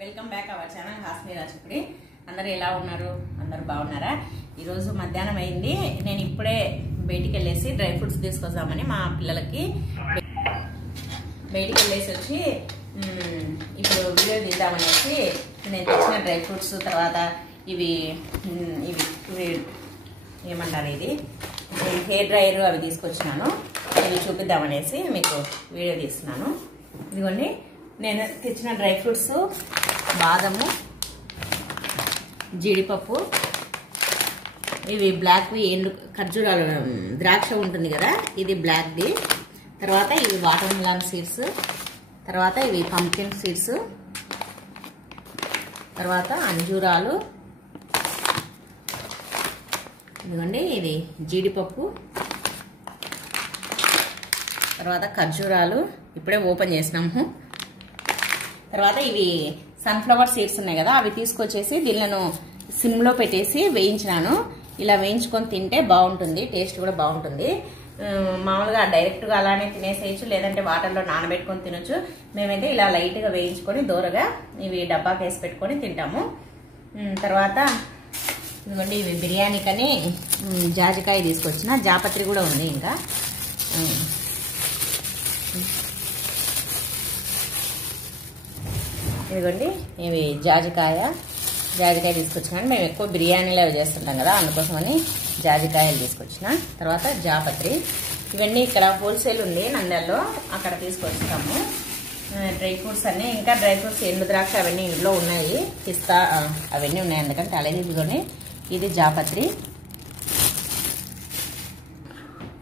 Welcome back our channel హాస్ని రాజపుడి. అందరూ ఎలా ఉన్నారు? అందరూ బాగున్నారా? ఈరోజు మధ్యాహ్నం అయింది. నేను ఇప్పుడే బయటికి వెళ్ళేసి డ్రై ఫ్రూట్స్ తీసుకొద్దామని మా పిల్లలకి బయటికి వెళ్ళేసి వచ్చి ఇప్పుడు వీడియో తీద్దామనేసి నేను తెచ్చిన డ్రై ఫ్రూట్స్, తర్వాత ఇవి ఏమంటారు, ఇది హెయిర్ డ్రైయర్ అవి తీసుకొచ్చినాను. ఇవి చూపిద్దామనేసి మీకు వీడియో తీస్తున్నాను. ఇదిగోండి, నేను తెచ్చిన డ్రై ఫ్రూట్స్ బాదము, జీడిపప్పు, ఇవి బ్లాక్వి ఎండు ఖర్జూరాలు, ద్రాక్ష ఉంటుంది కదా, ఇది బ్లాక్ది. తర్వాత ఇవి వాటర్ మిలాన్ సీడ్స్, తర్వాత ఇవి పంకిన్ సీడ్స్, తర్వాత అంజూరాలు, ఇదిగోండి ఇది జీడిపప్పు, తర్వాత ఖర్జూరాలు ఇప్పుడే ఓపెన్ చేసినాము. తర్వాత ఇవి సన్ఫ్లవర్ సీడ్స్ ఉన్నాయి కదా, అవి తీసుకొచ్చేసి దీనిలను సిమ్లో పెట్టేసి వేయించినాను. ఇలా వేయించుకొని తింటే బాగుంటుంది, టేస్ట్ కూడా బాగుంటుంది. మామూలుగా డైరెక్ట్గా అలానే తినేసేయచ్చు, లేదంటే వాటర్లో నానబెట్టుకొని తినొచ్చు. మేమైతే ఇలా లైట్గా వేయించుకొని దూరగా ఇవి డబ్బాకి వేసి పెట్టుకొని తింటాము. తర్వాత ఇదిగోండి, ఇవి బిర్యానీకని జాజికాయ తీసుకొచ్చిన, జాపత్రి కూడా ఉంది. ఇంకా ఇదిగోండి, ఇవి జాజికాయ తీసుకొచ్చినాను. మేము ఎక్కువ బిర్యానీలు అవి చేస్తుంటాం కదా, అందుకోసమని జాజికాయలు తీసుకొచ్చిన. తర్వాత జాపత్రి, ఇవన్నీ ఇక్కడ హోల్సేల్ ఉంది నంద్యాలలో, అక్కడ తీసుకొచ్చాము. డ్రై ఫ్రూట్స్ అన్నీ, ఇంకా డ్రై ఫ్రూట్స్ ఎండు ద్రాక్ష అవన్నీ ఇంట్లో ఉన్నాయి, పిస్తా అవన్నీ ఉన్నాయి, అందుకని అలాగే. ఇదిగోండి, ఇది జాపత్రి.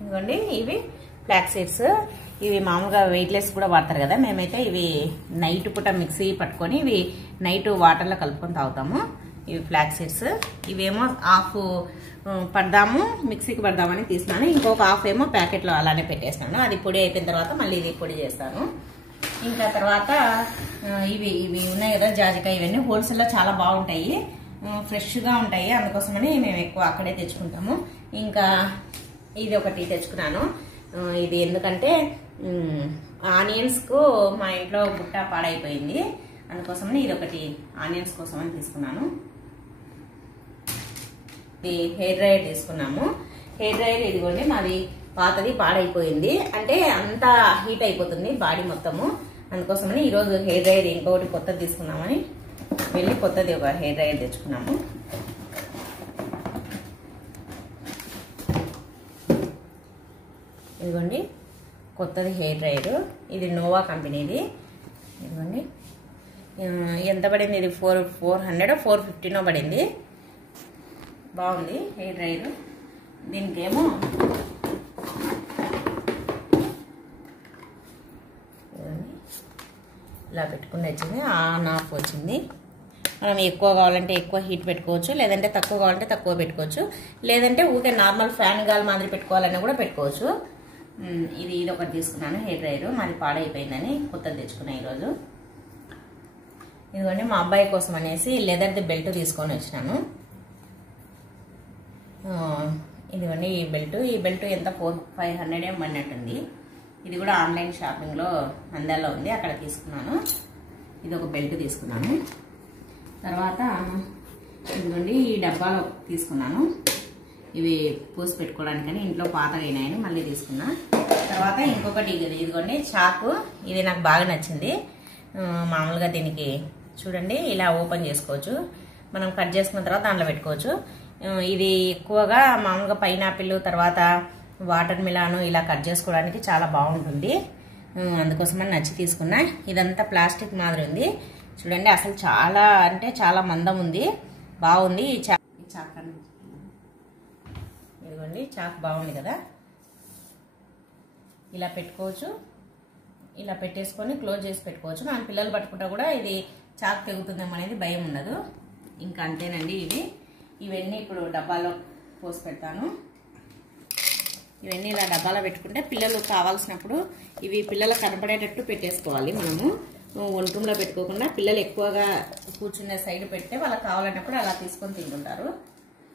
ఇదిగోండి, ఇవి ఫ్లాక్స్ సీడ్స్. ఇవి మామూలుగా వెయిట్లెస్ కూడా వాడతారు కదా, మేమైతే ఇవి నైట్ పూట మిక్సీ పట్టుకొని ఇవి నైట్ వాటర్లో కలుపుకొని తాగుతాము. ఇవి ఫ్లాక్స్ సీడ్స్. ఇవేమో హాఫ్ పడదాము, మిక్సీకి పడదామని తీసినాను. ఇంకొక హాఫ్ ఏమో ప్యాకెట్లో అలానే పెట్టేసినాను. అది పొడి అయిపోయిన తర్వాత మళ్ళీ ఇది పొడి చేస్తాను. ఇంకా తర్వాత ఇవి ఉన్నాయి కదా జాజికాయ, ఇవన్నీ హోల్సేల్లో చాలా బాగుంటాయి, ఫ్రెష్గా ఉంటాయి, అందుకోసమని మేము ఎక్కువ అక్కడే తెచ్చుకుంటాము. ఇంకా ఇది ఒకటి తెచ్చుకున్నాను. ఇది ఎందుకంటే ఆనియన్స్కు మా ఇంట్లో బుట్ట పాడైపోయింది, అందుకోసమని ఇది ఒకటి ఆనియన్స్ కోసం అని తీసుకున్నాను. ఇది హెయిర్ డ్రైయర్ తీసుకున్నాము. హెయిర్ డ్రైయర్ ఇదిగోండి, మాది పాతది పాడైపోయింది, అంటే అంతా హీట్ అయిపోతుంది బాడీ మొత్తము, అందుకోసమని ఈరోజు హెయిర్ డ్రైయర్ ఇంకొకటి కొత్తది తీసుకున్నామని వెళ్ళి కొత్తది ఒక హెయిర్ డ్రైయర్ తెచ్చుకున్నాము. ఇదిగోండి, కొత్తది హెయిర్ డ్రైయర్, ఇది నోవా కంపెనీది. ఇదిగోండి, ఎంత పడింది, ఇది 400 450 పడింది. బాగుంది హెయిర్ డ్రైయర్. దీనికేమో ఇలా పెట్టుకుని వచ్చింది, ఆన్ ఆఫ్ వచ్చింది. మనం ఎక్కువ కావాలంటే ఎక్కువ హీట్ పెట్టుకోవచ్చు, లేదంటే తక్కువ కావాలంటే తక్కువ పెట్టుకోవచ్చు, లేదంటే ఊరికే నార్మల్ ఫ్యాన్ గాలి మాదిరి పెట్టుకోవాలన్నా కూడా పెట్టుకోవచ్చు. ఇది ఒకటి తీసుకున్నాను హెయిర్ డ్రైయర్, మాది పాడైపోయిందని కొత్తది తెచ్చుకున్నాను ఈరోజు. ఇదిగోండి, మా అబ్బాయి కోసం అనేసి లెదర్ది బెల్ట్ తీసుకొని వచ్చినాను. ఇదిగోండి, ఈ బెల్ట్ ఎంత 500 పడినట్టుంది. ఇది కూడా ఆన్లైన్ షాపింగ్లో నంద్యాలలో ఉంది, అక్కడ తీసుకున్నాను. ఇది ఒక బెల్ట్ తీసుకున్నాను. తర్వాత ఇదిగోండి, ఈ డబ్బాలో తీసుకున్నాను, ఇవి పూసి పెట్టుకోవడానికని, ఇంట్లో పాతగా అయినాయని మళ్ళీ తీసుకున్నా. తర్వాత ఇంకొకటి ఇదిగోండి చాకు, ఇది నాకు బాగా నచ్చింది. మామూలుగా దీనికి చూడండి ఇలా ఓపెన్ చేసుకోవచ్చు, మనం కట్ చేసుకున్న తర్వాత దాంట్లో పెట్టుకోవచ్చు. ఇది ఎక్కువగా మామూలుగా పైనాపిల్, తర్వాత వాటర్ మిలాను ఇలా కట్ చేసుకోవడానికి చాలా బాగుంటుంది, అందుకోసమని నచ్చి తీసుకున్నా. ఇదంతా ప్లాస్టిక్ మాదిరి ఉంది చూడండి, అసలు చాలా అంటే చాలా మందం ఉంది, బాగుంది. ఈ చాకు ఇదిగోండి, చాకు బాగుంది కదా, ఇలా పెట్టుకోవచ్చు, ఇలా పెట్టేసుకొని క్లోజ్ చేసి పెట్టుకోవచ్చు. మనం పిల్లలు పట్టుకుంటా కూడా ఇది చాకు తెగుతుందేమో అనేది భయం ఉండదు. ఇంకా అంతేనండి. ఇవన్నీ ఇప్పుడు డబ్బాలో పోసి పెడతాను. ఇవన్నీ ఇలా డబ్బాలో పెట్టుకుంటే పిల్లలు కావాల్సినప్పుడు ఇవి పిల్లలకు కనపడేటట్టు పెట్టేసుకోవాలి. మనము వంట రూమ్లో పెట్టుకోకుండా పిల్లలు ఎక్కువగా కూర్చునే సైడ్ పెడితే వాళ్ళకి కావాలన్నప్పుడు అలా తీసుకొని తింటుంటారు.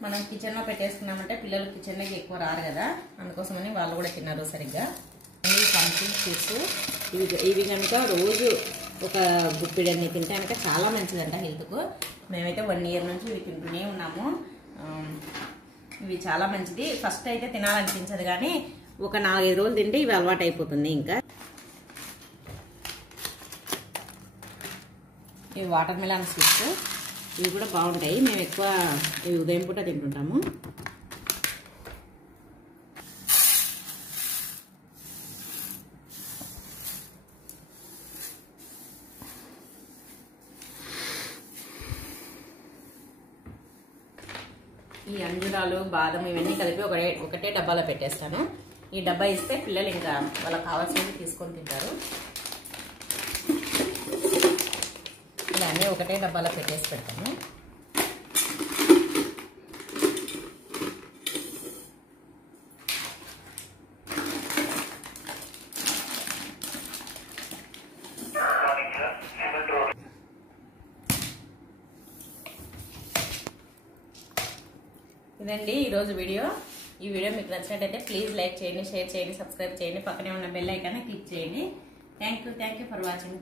మనం కిచెన్లో పెట్టేసుకున్నామంటే పిల్లలు కిచెన్లోకి ఎక్కువ రారు కదా, అందుకోసమని వాళ్ళు కూడా తిన్నారు సరిగ్గా. పంకిన్ సీడ్స్ ఇవి కనుక రోజు ఒక గుప్పిడన్ని తింటే కనుక చాలా మంచిదంట హెల్త్కు. మేమైతే 1 ఇయర్ నుంచి ఇవి తింటూనే ఉన్నాము. ఇవి చాలా మంచిది. ఫస్ట్ అయితే తినాలనిపించదు కానీ ఒక 4-5 రోజులు తింటే ఇవి అలవాటు అయిపోతుంది. ఇంకా ఇవి వాటర్ మిలన్ స్వీట్స్, ఇవి కూడా బాగుంటాయి. మేము ఎక్కువ ఇవి ఉదయం పూట తింటుంటాము. ఈ అంజూరాలు, బాదం ఇవన్నీ కలిపి ఒకటే డబ్బాలో పెట్టేస్తాను. ఈ డబ్బా ఇస్తే పిల్లలు ఇంకా వాళ్ళకి కావాల్సినవి తీసుకొని తింటారు. ఇలా అన్నీ ఒకటే డబ్బాలో పెట్టేసి పెడతాను. ఇదండి ఈరోజు వీడియో. ఈ వీడియో మీకు నచ్చినట్టయితే ప్లీజ్ లైక్ చేయండి, షేర్ చేయండి, సబ్స్క్రైబ్ చేయండి, పక్కనే ఉన్న బెల్ ఐకాన్ క్లిక్ చేయండి. Thank you for watching.